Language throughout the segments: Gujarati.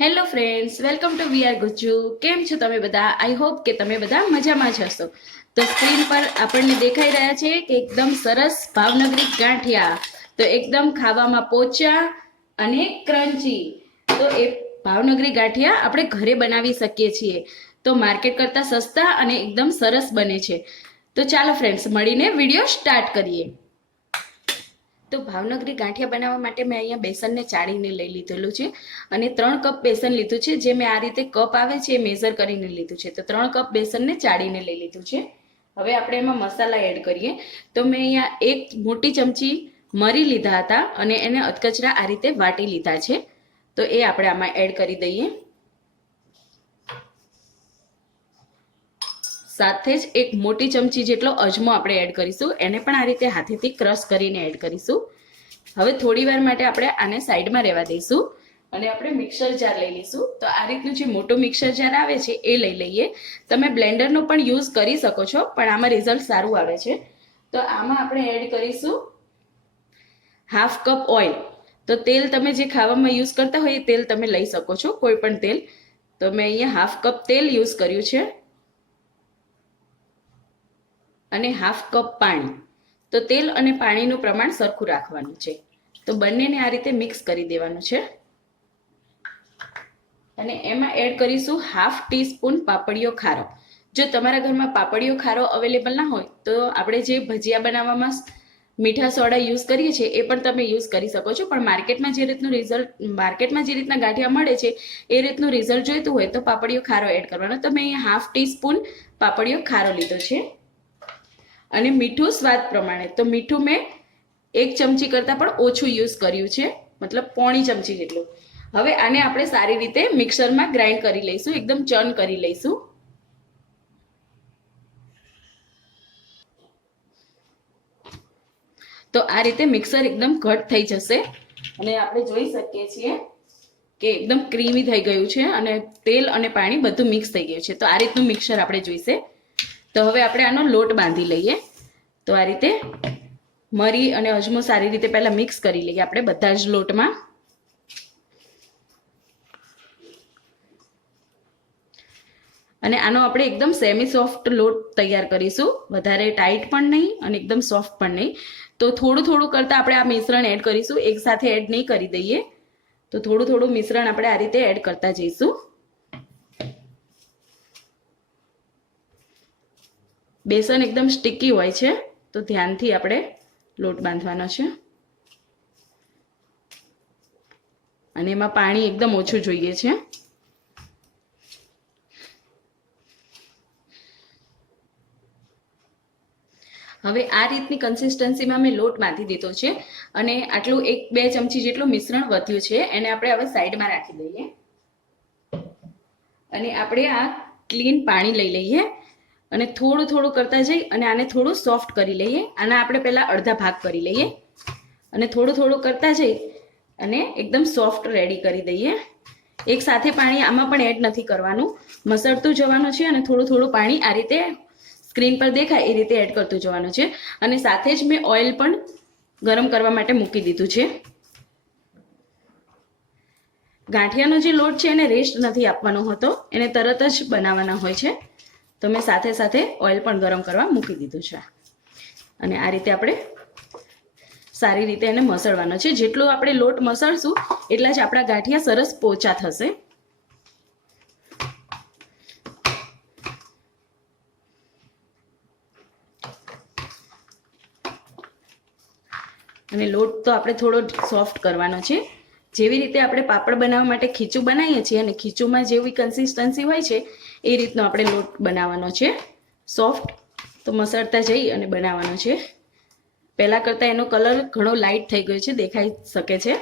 Hello friends, welcome to we are Gujju. કેમ છો તમે બધા? આઈ હોપ કે તમે બધા મજામાં જ હશો. તો સ્ક્રીન પર આપણને દેખાઈ રહ્યા છે કે એકદમ સરસ ભાવનગરી ગાંઠિયા. તો એકદમ ખાવામાં પોચા અને ક્રન્ચી. તો એ ભાવનગરી ગાંઠિયા આપણે ઘરે બનાવી શકીએ છીએ. તો માર્કેટ કરતાં સસ્તા અને એકદમ સરસ બને છે. તો ચાલો ફ્રેન્ડ્સ, મળીને વિડીયો સ્ટાર્ટ કરીએ. તો ભાવનગરી ગાંઠિયા બનાવવા માટે મેં અહીંયા બેસનને ચાળીને લઈ લીધેલું છે અને 3 કપ બેસન લીધું છે. જે મેં આ રીતે કપ આવે છે એ મેઝર કરીને લીધું છે. તો 3 કપ બેસનને ચાળીને લઈ લીધું છે. હવે આપણે એમાં મસાલા એડ કરીએ. તો મેં અહીંયા 1 મોટી ચમચી મરી લીધા હતા અને એને અધકચરા આ રીતે વાટી લીધા છે. તો એ આપણે આમાં એડ કરી દઈએ. સાથે જ 1 મોટી ચમચી જેટલો અજમો આપણે એડ કરીશું. એને પણ આ રીતે હાથેથી ક્રશ કરીને એડ કરીશું. હવે થોડી વાર માટે આપણે આને સાઈડમાં રહેવા દઈશું અને આપણે મિક્સર જાર લઈ લઈશું. તો આ રીતનું જે મોટો મિક્સર જાર આવે છે એ લઈ લઈએ. તમે બ્લેન્ડરનો પણ યુઝ કરી શકો છો, પણ આમાં રિઝલ્ટ સારું આવે છે. તો આમાં આપણે એડ કરીશું ½ કપ ઓઇલ. તો તેલ તમે જે ખાવામાં યુઝ કરતા હોય એ તેલ તમે લઈ શકો છો, કોઈ પણ તેલ. તો મેં અહીંયા ½ કપ તેલ યુઝ કર્યું છે અને ½ કપ પાણી. તો તેલ અને પાણીનું પ્રમાણ સરખું રાખવાનું છે. તો બંનેને આ રીતે મિક્સ કરી દેવાનું છે અને એમાં એડ કરીશું ½ ટીસ્પૂન પાપડીયો ખારો. જો તમારા ઘરમાં પાપડીયો ખારો અવેલેબલ ના હોય તો આપણે જે ભજીયા બનાવવામાં મીઠા સોડા યુઝ કરીએ છીએ એ પણ તમે યુઝ કરી શકો છો. પણ માર્કેટમાં જે રીતના ગાંઠિયા મળે છે એ રીતનું રિઝલ્ટ જોઈતું હોય તો પાપડીયો ખારો એડ કરવાનો. તો મેં અહીંયા ½ ટીસ્પૂન પાપડીયો ખારો લીધો છે. અને મીઠું સ્વાદ પ્રમાણે. તો મીઠું મેં 1 ચમચી કરતાં પણ ઓછું યુઝ કર્યું છે, મતલબ પોણી ચમચી જેટલું. હવે આને આપણે સારી રીતે મિક્સરમાં ગ્રાઇન્ડ કરી લઈશું, એકદમ ચર્ન કરી લઈશું. તો આ રીતે મિક્સર એકદમ ઘટ થઈ જશે અને આપણે જોઈ શકીએ છીએ કે એકદમ ક્રીમી થઈ ગયું છે અને તેલ અને પાણી બધું મિક્સ થઈ ગયું છે. તો આ રીતનું મિક્સર આપણે જોઈશે. તો હવે આપણે આનો લોટ બાંધી લઈએ. તો આ રીતે મરી અને અજમો સારી રીતે પહેલા મિક્સ કરી લઈએ આપણે બધા જ લોટમાં. અને આનો આપણે એકદમ સેમી સોફ્ટ લોટ તૈયાર કરીશું, વધારે ટાઈટ પણ નહીં અને એકદમ સોફ્ટ પણ નહીં. તો થોડું થોડું કરતાં આપણે આ મિશ્રણ એડ કરીશું, એકસાથે એડ નહીં કરી દઈએ. તો થોડું થોડું મિશ્રણ આપણે આ રીતે એડ કરતા જઈશું. બેસન એકદમ સ્ટિકી હોય છે, તો ધ્યાનથી આપણે લોટ બાંધવાનો છે અને એમાં પાણી એકદમ ઓછું જોઈએ છે. હવે આ રીતની કન્સિસ્ટન્સીમાં મેં લોટ બાંધી દીધો છે અને આટલું 1-2 ચમચી જેટલું મિશ્રણ વધ્યું છે એને આપણે હવે સાઈડમાં રાખી દઈએ. અને આપણે આ ક્લીન પાણી લઈ લઈએ અને થોડું થોડું કરતા જઈ અને આને થોડું સોફ્ટ કરી લઈએ. આના આપણે પહેલાં અડધા ભાગ કરી લઈએ અને થોડું થોડું કરતા જઈ અને એકદમ સોફ્ટ રેડી કરી દઈએ. એક સાથે પાણી આમાં પણ એડ નથી કરવાનું, મસળતું જવાનું છે અને થોડું થોડું પાણી આ રીતે સ્ક્રીન પર દેખાય એ રીતે એડ કરતું જવાનું છે. અને સાથે જ મેં ઓઇલ પણ ગરમ કરવા માટે મૂકી દીધું છે. ગાંઠિયાનો જે લોટ છે એને રેસ્ટ નથી આપવાનો હોતો, એને તરત જ બનાવવાના હોય છે. તો મેં સાથે સાથે ઓઇલ પણ ગરમ કરવા મૂકી દીધું છે અને આ રીતે આપણે સારી રીતે એને મસળવાનો છે. જેટલું આપણે લોટ મસળશું એટલા જ આપણા ગાંઠિયા સરસ પોચા થશે. અને લોટ તો આપણે થોડો સોફ્ટ કરવાનો છે. જેવી રીતે આપણે પાપડ બનાવવા માટે ખીચું બનાવીએ છીએ અને ખીચુંમાં જેવી કન્સિસ્ટન્સી હોય છે એ રીતનો આપણે લોટ બનાવવાનો છે સોફ્ટ. તો મસળતા જઈ અને બનાવવાનો છે. પહેલાં કરતાં એનો કલર ઘણો લાઇટ થઈ ગયો છે, દેખાઈ શકે છે.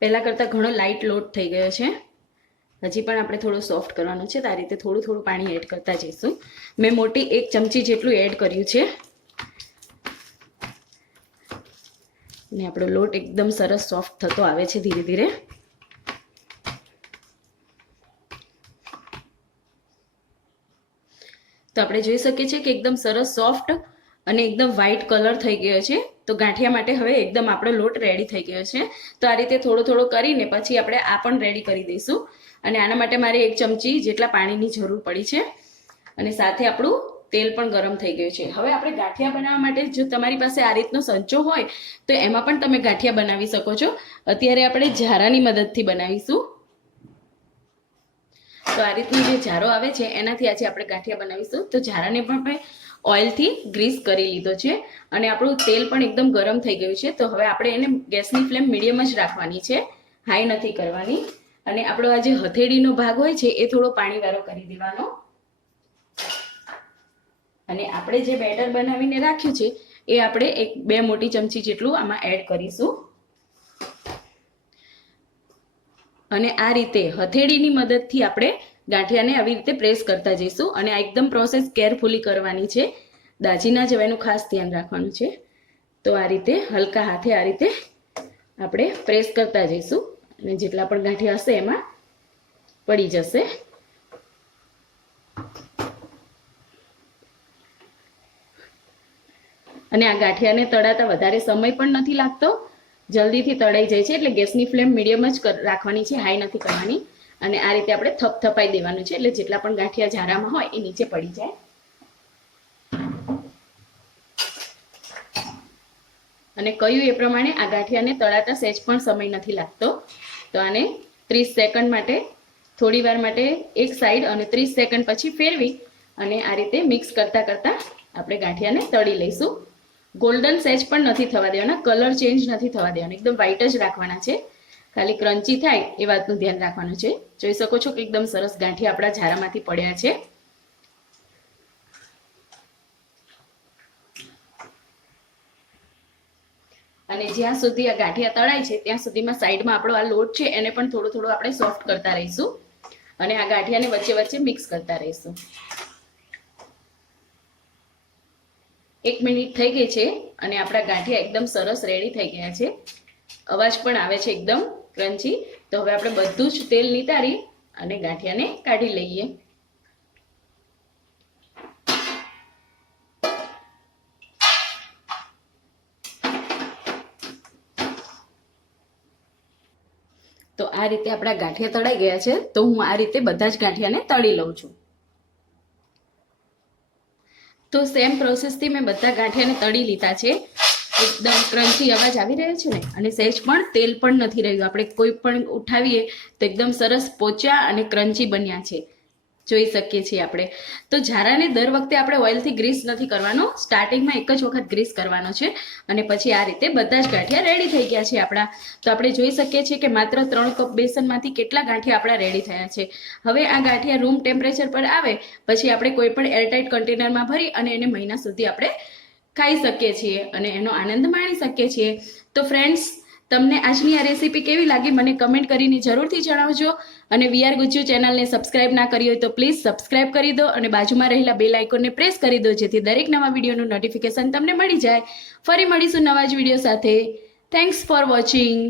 પહેલાં કરતાં ઘણો લાઇટ લોટ થઈ ગયો છે. હજી પણ આપણે થોડું સોફ્ટ કરવાનું છે. તો આ રીતે થોડું થોડું પાણી એડ કરતા જઈશું. મેં મોટી 1 ચમચી જેટલું એડ કર્યું છે અને આપણો લોટ એકદમ સરસ સોફ્ટ થતો આવે છે ધીરે ધીરે. તો આપણે જોઈ શકીએ છીએ કે એકદમ સરસ સોફ્ટ અને એકદમ વ્હાઈટ કલર થઈ ગયો છે. તો ગાંઠિયા માટે હવે એકદમ આપણો લોટ રેડી થઈ ગયો છે. તો આ રીતે થોડો થોડો કરીને પછી આપણે આ પણ રેડી કરી દઈશું. અને આના માટે મારે 1 ચમચી જેટલા પાણીની જરૂર પડી છે. અને સાથે આપણું તેલ પણ ગરમ થઈ ગયું છે. હવે આપણે ગાંઠિયા બનાવવા માટે જો તમારી પાસે આ રીતનો સંચો હોય તો એમાં પણ તમે ગાંઠિયા બનાવી શકો છો. અત્યારે આપણે ઝારાની મદદથી બનાવીશું. તો આ રીતનો જે ઝારો આવે છે એનાથી આજે આપણે ગાંઠિયા બનાવીશું. તો ઝારાને પણ આપણે ઓઇલથી ગ્રીસ કરી લીધો છે અને આપણું તેલ પણ એકદમ ગરમ થઈ ગયું છે. તો હવે આપણે એને ગેસની ફ્લેમ મીડિયમ જ રાખવાની છે, હાઈ નથી કરવાની. અને આપણો આ જે હથેળીનો ભાગ હોય છે એ થોડો પાણીવાળો કરી દેવાનો. અને આપણે જે બેટર બનાવીને રાખ્યું છે એ આપણે 2 મોટી ચમચી જેટલું આમાં એડ કરીશું. અને આ રીતે હથેળીની મદદથી આપણે ગાંઠિયાને આવી રીતે પ્રેસ કરતા જઈશું. અને આ એકદમ પ્રોસેસ કેરફુલી કરવાની છે, દાજી ના જવાનું ખાસ ધ્યાન રાખવાનું છે. તો આ રીતે હલકા હાથે આ રીતે આપણે પ્રેસ કરતા જઈશું અને જેટલા પણ ગાંઠિયા હશે એમાં પડી જશે. અને આ ગાંઠિયાને તળાતા વધારે સમય પણ નથી લાગતો, જલ્દીથી તળાઈ જાય છે. એટલે ગેસની ફ્લેમ મીડિયમ જ રાખવાની છે, હાઈ નથી કરવાની. અને આ રીતે આપણે થપથપાઈ દેવાનું છે એટલે જેટલા પણ ગાંઠિયા ઝારામાં હોય એ નીચે પડી જાય. અને કહ્યું એ પ્રમાણે આ ગાંઠિયાને તળાતા સહેજ પણ સમય નથી લાગતો. તો આને 30 સેકન્ડ માટે થોડી વાર માટે એક સાઈડ અને 30 સેકન્ડ પછી ફેરવી અને આ રીતે મિક્સ કરતા કરતા આપણે ગાંઠિયાને તળી લઈશું. ગોલ્ડન સહેજ પણ નથી થવા દેવાના, કલર ચેન્જ નથી થવા દેવાનો, એકદમ વ્હાઈટ જ રાખવાના છે. ખાલી ક્રન્ચી થાય એ વાતનું ધ્યાન રાખવાનું છે. જોઈ શકો છો કે એકદમ સરસ ગાંઠિયા આપણા ઝારામાંથી પડ્યા છે. અને જ્યાં સુધી આ ગાંઠિયા તળાય છે ત્યાં સુધીમાં સાઈડમાં આપણો આ લોટ છે એને પણ થોડું થોડું આપણે સોફ્ટ કરતા રહીશું અને આ ગાંઠિયાને વચ્ચે વચ્ચે મિક્સ કરતા રહીશું. 1 મિનિટ થઈ ગઈ છે અને આપણા ગાંઠિયા એકદમ સરસ રેડી થઈ ગયા છે. અવાજ પણ આવે છે એકદમ ક્રન્ચી. તો હવે આપણે બધું જ તેલ નિતારી અને ગાંઠિયાને કાઢી લઈએ. તો આ રીતે આપણા ગાંઠિયા તળાઈ ગયા છે. તો હું આ રીતે બધા જ ગાંઠિયાને તળી લઉં છું. તો સેમ પ્રોસેસથી મેં બધા ગાંઠિયાને તળી લીધા છે. એકદમ ક્રન્ચી અવાજ આવી રહ્યો છે ને, અને સહેજ પણ તેલ પણ નથી રહ્યું. આપણે કોઈ પણ ઉઠાવીએ તો એકદમ સરસ પોચા અને ક્રન્ચી બન્યા છે, જોઈ શકીએ છીએ આપણે. તો ઝારાને દર વખતે આપણે ઓઇલથી ગ્રીસ નથી કરવાનો, સ્ટાર્ટિંગમાં એક જ વખત ગ્રીસ કરવાનો છે અને પછી આ રીતે બધા જ ગાંઠિયા રેડી થઈ ગયા છે આપણા. તો આપણે જોઈ શકીએ છીએ કે માત્ર 3 કપ બેસનમાંથી કેટલા ગાંઠિયા આપણા રેડી થયા છે. હવે આ ગાંઠિયા રૂમ ટેમ્પરેચર પર આવે પછી આપણે કોઈ પણ એરટાઇટ કન્ટેનરમાં ભરી અને એને મહિના સુધી આપણે ખાઈ શકીએ છીએ અને એનો આનંદ માણી શકીએ છીએ. તો ફ્રેન્ડ્સ, તમને આજની આ રેસીપી કેવી લાગી મને કમેન્ટ કરીને જરૂરથી જણાવજો. અને વી આર ગુજ્જુ ચેનલને સબસ્ક્રાઇબ ના કરી હોય તો પ્લીઝ સબસ્ક્રાઇબ કરી દો અને બાજુમાં રહેલા બેલ આઇકોનને પ્રેસ કરી દો, જેથી દરેક નવા વિડીયોનું નોટિફિકેશન તમને મળી જાય. ફરી મળીશું નવા જ વિડીયો સાથે. Thanks for watching.